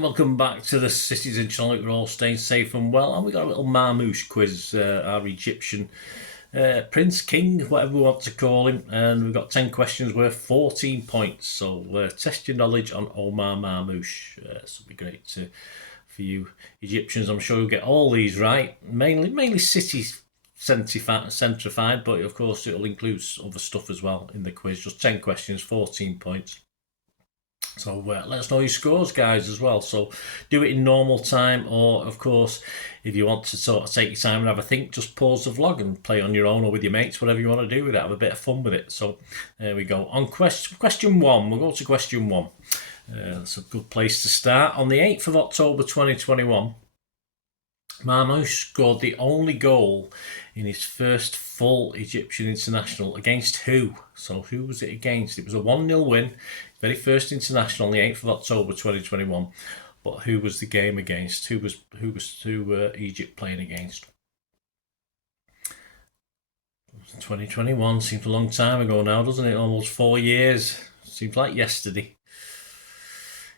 and welcome back to the Cities in Channel. We're all staying safe and well, and we got a little Marmoush quiz, our Egyptian Prince, King, whatever we want to call him, and we've got 10 questions worth 14 points. So test your knowledge on OMAR Marmoush. This will be great for you Egyptians. I'm sure you'll get all these right. Mainly city centrified, but of course it'll include other stuff as well in the quiz. Just 10 questions, 14 points. So let us know your scores, guys, as well. So do it in normal time, or of course, if you want to sort of take your time and have a think, just pause the vlog and play on your own or with your mates, whatever you want to do with it. Have a bit of fun with it. So there we go. On question one, we'll go to question one. That's a good place to start. On the 8th of October 2021, Marmoush scored the only goal in his first full Egyptian international. Against who? So who was it against? It was a 1-0 win, very first international on the 8th of October 2021. But who was the game against? Who was Egypt playing against? 2021 seems a long time ago now, doesn't it? Almost 4 years. Seems like yesterday.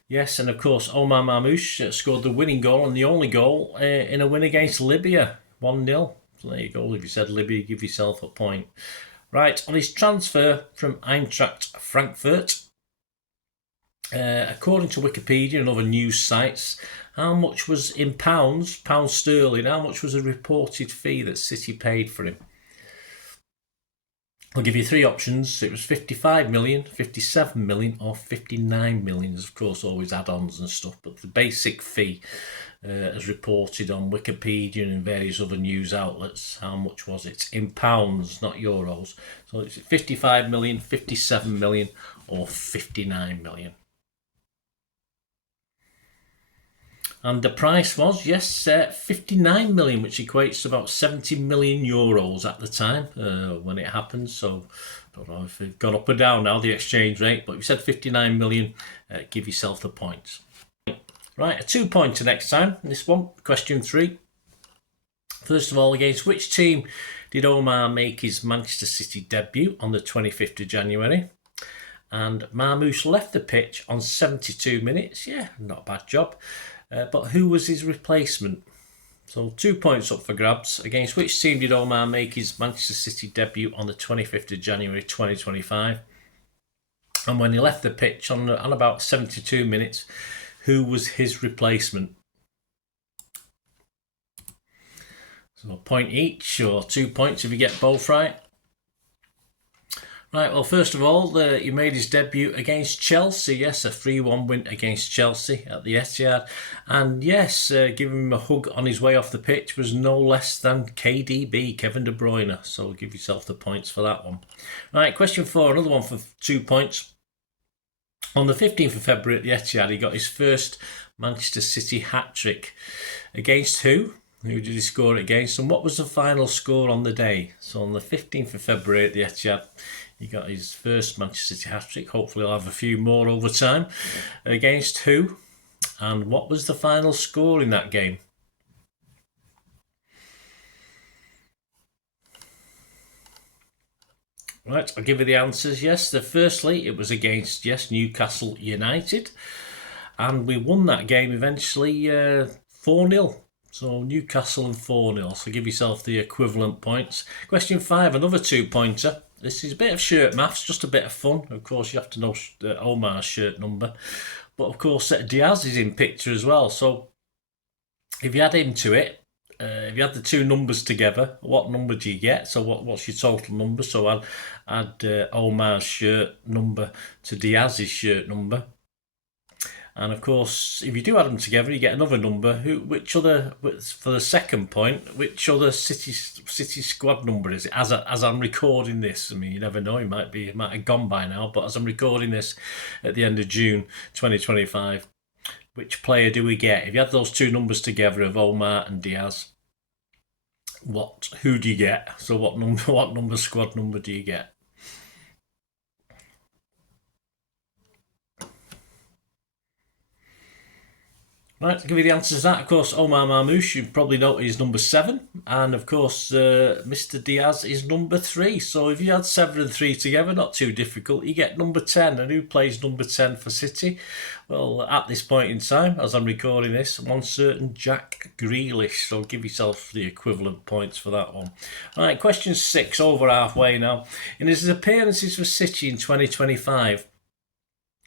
Yes, and of course, OMAR Marmoush scored the winning goal and the only goal in a win against Libya, 1-0. So there you go. If you said Libya, give yourself a point. Right, on his transfer from Eintracht Frankfurt, according to Wikipedia and other news sites, how much was in pounds sterling, how much was a reported fee that City paid for him? I'll give you three options. It was 55 million, 57 million or 59 million. There's of course always add-ons and stuff, but the basic fee as reported on Wikipedia and various other news outlets, how much was it? In pounds, not euros. So it's 55 million, 57 million or 59 million. And the price was, yes, 59 million, which equates to about 70 million euros at the time when it happened. So I don't know if it's gone up or down now, the exchange rate, but if you said 59 million, give yourself the points. Right, a 2-pointer next time. This one, question 3. First of all, against which team did Omar make his Manchester City debut on the 25th of January? And Marmoush left the pitch on 72 minutes. Yeah, not a bad job. But who was his replacement? So 2 points up for grabs. Against which team did Omar make his Manchester City debut on the 25th of January 2025? And when he left the pitch on about 72 minutes, who was his replacement? So a point each, or 2 points if you get both right. Right, well, first of all, he made his debut against Chelsea. Yes, a 3-1 win against Chelsea at the Etihad. And yes, giving him a hug on his way off the pitch was no less than KDB, Kevin De Bruyne. So give yourself the points for that one. Right, question 4, another one for 2 points. On the 15th of February at the Etihad, he got his first Manchester City hat-trick. Against who? Who did he score it against? And what was the final score on the day? So on the 15th of February at the Etihad, he got his first Manchester City hat-trick. Hopefully he'll have a few more over time. Against who? And what was the final score in that game? Right, I'll give you the answers. Yes, firstly, it was against, Newcastle United. And we won that game eventually 4-0. So Newcastle and 4-0. So give yourself the equivalent points. Question 5, another 2-pointer. This is a bit of shirt maths, just a bit of fun. Of course, you have to know Omar's shirt number. But of course, Diaz is in picture as well. So if you add him to it, if you add the two numbers together, what number do you get? So what's your total number? So add Omar's shirt number to Diaz's shirt number. And of course, if you do add them together, you get another number. For the second point, which other City squad number is it? As I'm recording this, I mean, you never know, it might have gone by now. But as I'm recording this at the end of June 2025, which player do we get? If you add those two numbers together of Omar and Diaz, who do you get? So what squad number do you get? Right, to give you the answers to that, of course, OMAR Marmoush, you probably know, is number 7. And, of course, Mr. Diaz is number 3. So if you had 7 and 3 together, not too difficult, you get number 10. And who plays number 10 for City? Well, at this point in time, as I'm recording this, one certain Jack Grealish. So give yourself the equivalent points for that one. Right, question 6, over halfway now. In his appearances for City in 2025,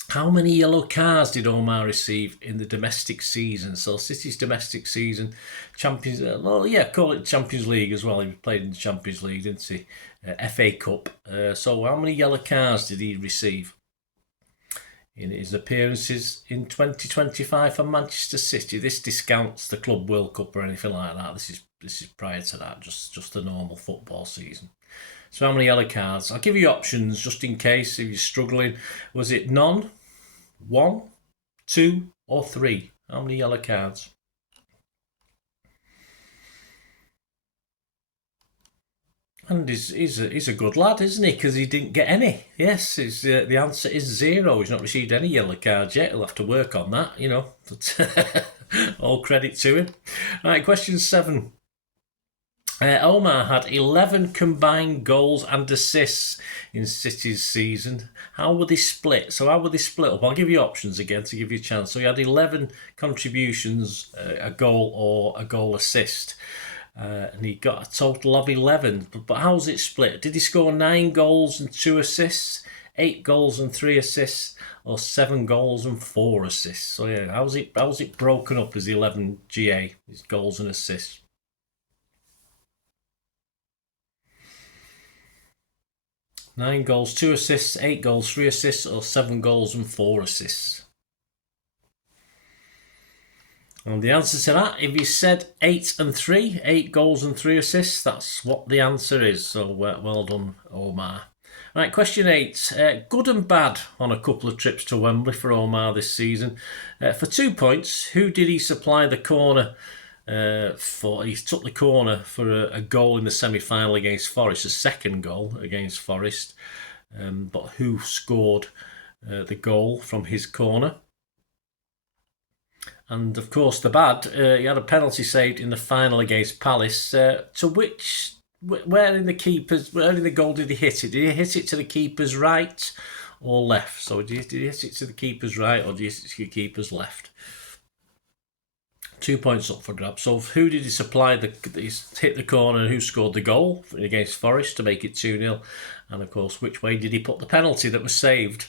how many yellow cards did Omar receive in the domestic season? So City's domestic season, Champions, call it Champions League as well. He played in the Champions League, didn't he? FA Cup. So how many yellow cards did he receive in his appearances in 2025 for Manchester City? This discounts the Club World Cup or anything like that. This is prior to that, just the normal football season. So how many yellow cards? I'll give you options just in case if you're struggling. Was it none, 1, 2, or 3? How many yellow cards? And he's a good lad, isn't he? Because he didn't get any. Yes, the answer is 0. He's not received any yellow cards yet. He'll have to work on that, you know. But all credit to him. Right, question 7. Omar had 11 combined goals and assists in City's season. How were they split? So how were they split up? I'll give you options again to give you a chance. So he had 11 contributions, a goal or a goal assist. And he got a total of 11. But how's it split? Did he score 9 goals and 2 assists, 8 goals and 3 assists, or 7 goals and 4 assists? So yeah, how's it broken up as 11 GA, his goals and assists? 9 goals, 2 assists, 8 goals, 3 assists, or 7 goals and 4 assists? And the answer to that, if you said 8 and 3, 8 goals and 3 assists, that's what the answer is. So well done, Omar. Right, question 8. Good and bad on a couple of trips to Wembley for Omar this season. For 2 points, who did he supply the corner he took the corner for a goal in the semi-final against Forest, a second goal against Forest, but who scored the goal from his corner? And of course the bad, he had a penalty saved in the final against Palace, where in the goal did he hit it? Did he hit it to the keeper's right or left? So did he hit it to the keeper's right or did he hit it to the keeper's left? 2 points up for grabs. So who did he supply hit the corner and who scored the goal against Forest to make it 2-0? And of course, which way did he put the penalty that was saved?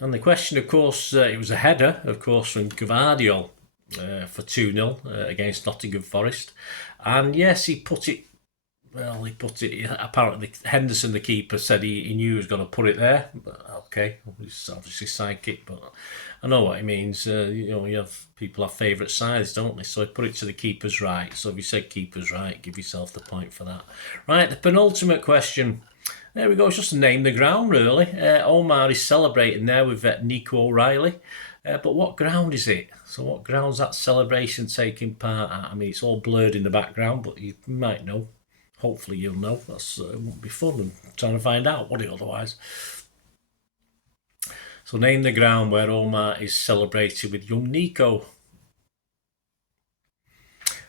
And the question, of course, it was a header, of course, from Gvardiol for 2-0 against Nottingham Forest. And yes, he put it, apparently Henderson, the keeper, said he knew he was going to put it there. But okay, he's obviously sidekick, but I know what he means. People have favourite sides, don't they? So he put it to the keeper's right. So if you said keeper's right, give yourself the point for that. Right, the penultimate question. There we go, it's just to name the ground, really. Omar is celebrating there with Nico O'Reilly. But what ground is it? So what ground's that celebration taking part at? I mean, it's all blurred in the background, but you might know. Hopefully you'll know. It won't be fun and trying to find out, would it otherwise? So name the ground where Omar is celebrated with young Nico.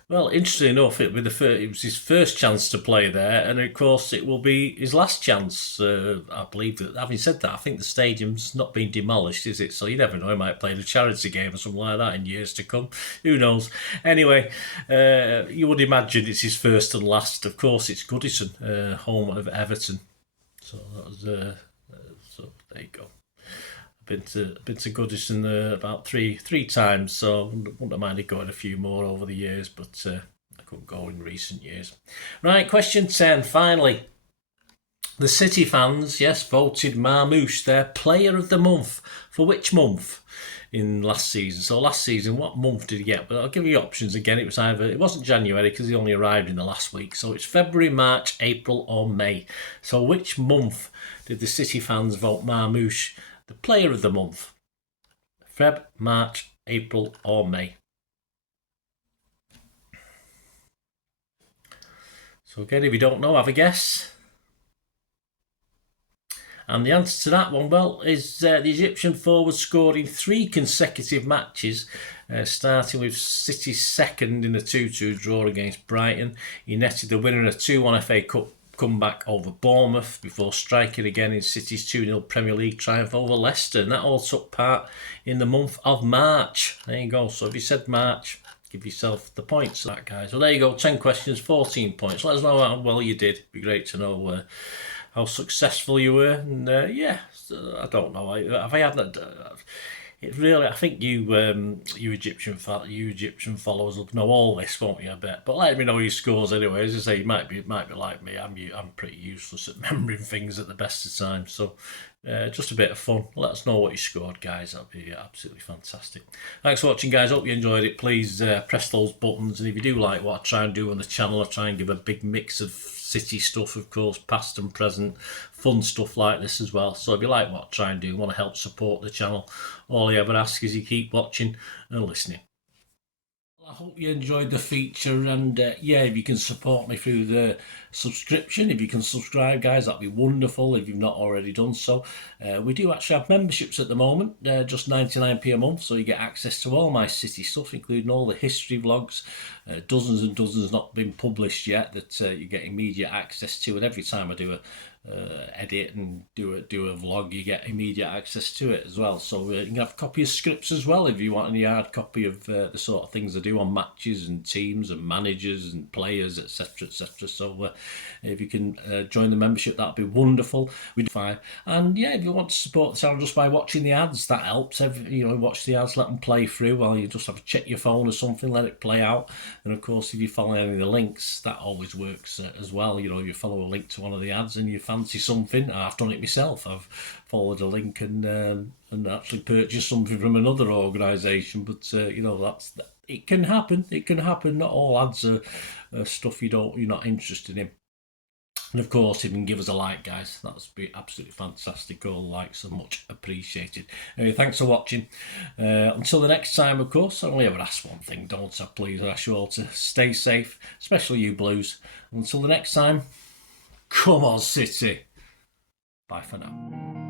Well, interesting enough, it was his first chance to play there, and of course it will be his last chance. I believe that. Having said that, I think the stadium's not been demolished, is it? So you never know. He might play in a charity game or something like that in years to come. Who knows? Anyway, you would imagine it's his first and last. Of course, it's Goodison, home of Everton. So that was. So there you go. Been to Goodison about three times, so I wouldn't have minded going a few more over the years, but I couldn't go in recent years. Right, question 10, finally. The City fans, yes, voted Marmoush their player of the month. For which month in last season? So last season, what month did he get? But I'll give you options again. It wasn't January because he only arrived in the last week. So it's February, March, April or May. So which month did the City fans vote Marmoush the player of the month? Feb, March, April or May? So again, if you don't know, have a guess. And the answer to that one, well, is the Egyptian forward scored in 3 consecutive matches, starting with City's second in a 2-2 draw against Brighton. He netted the winner in a 2-1 FA Cup comeback over Bournemouth before striking again in City's 2-0 Premier League triumph over Leicester. And that all took part in the month of March. There you go. So if you said March, give yourself the points for that, guys. Well, there you go. 10 questions, 14 points. Let us know how well you did. It'd be great to know how successful you were. And yeah, I don't know. Have I had that? It really, I think you Egyptian followers will know all this, won't you? I bet. But let me know your scores anyway. As I say, you might be like me. I'm pretty useless at remembering things at the best of times. So just a bit of fun. Let us know what you scored, guys. That'd be absolutely fantastic. Thanks for watching, guys. Hope you enjoyed it. Please press those buttons, and if you do like what I try and do on the channel, I try and give a big mix of City stuff, of course, past and present, fun stuff like this as well. So if you like what I try and do, want to help support the channel, all I ever ask is you keep watching and listening. I hope you enjoyed the feature, and yeah, if you can support me through the subscription, if you can subscribe, guys, that'd be wonderful if you've not already done so. We do actually have memberships at the moment, just 99p a month, so you get access to all my City stuff, including all the history vlogs, dozens and dozens not been published yet that you get immediate access to, and every time I do a edit and do a vlog, you get immediate access to it as well. So you can have a copy of scripts as well if you want any hard copy of the sort of things I do on matches and teams and managers and players, etc., etc. So if you can join the membership, that'd be wonderful. We'd fine. And yeah, if you want to support the channel just by watching the ads, that helps. Watch the ads, let them play through while you just have to check your phone or something, let it play out. And of course, if you follow any of the links, that always works as well. If you follow a link to one of the ads and you fancy something, I've done it myself. I've followed a link and actually purchased something from another organisation. But it can happen. It can happen. Not all ads are stuff you're not interested in. And of course, if you can give us a like, guys, that would be absolutely fantastic. All likes are much appreciated. Anyway, thanks for watching. Until the next time, of course, I only ever ask one thing, don't I? Please, I ask you all to stay safe, especially you Blues. Until the next time, come on, City. Bye for now.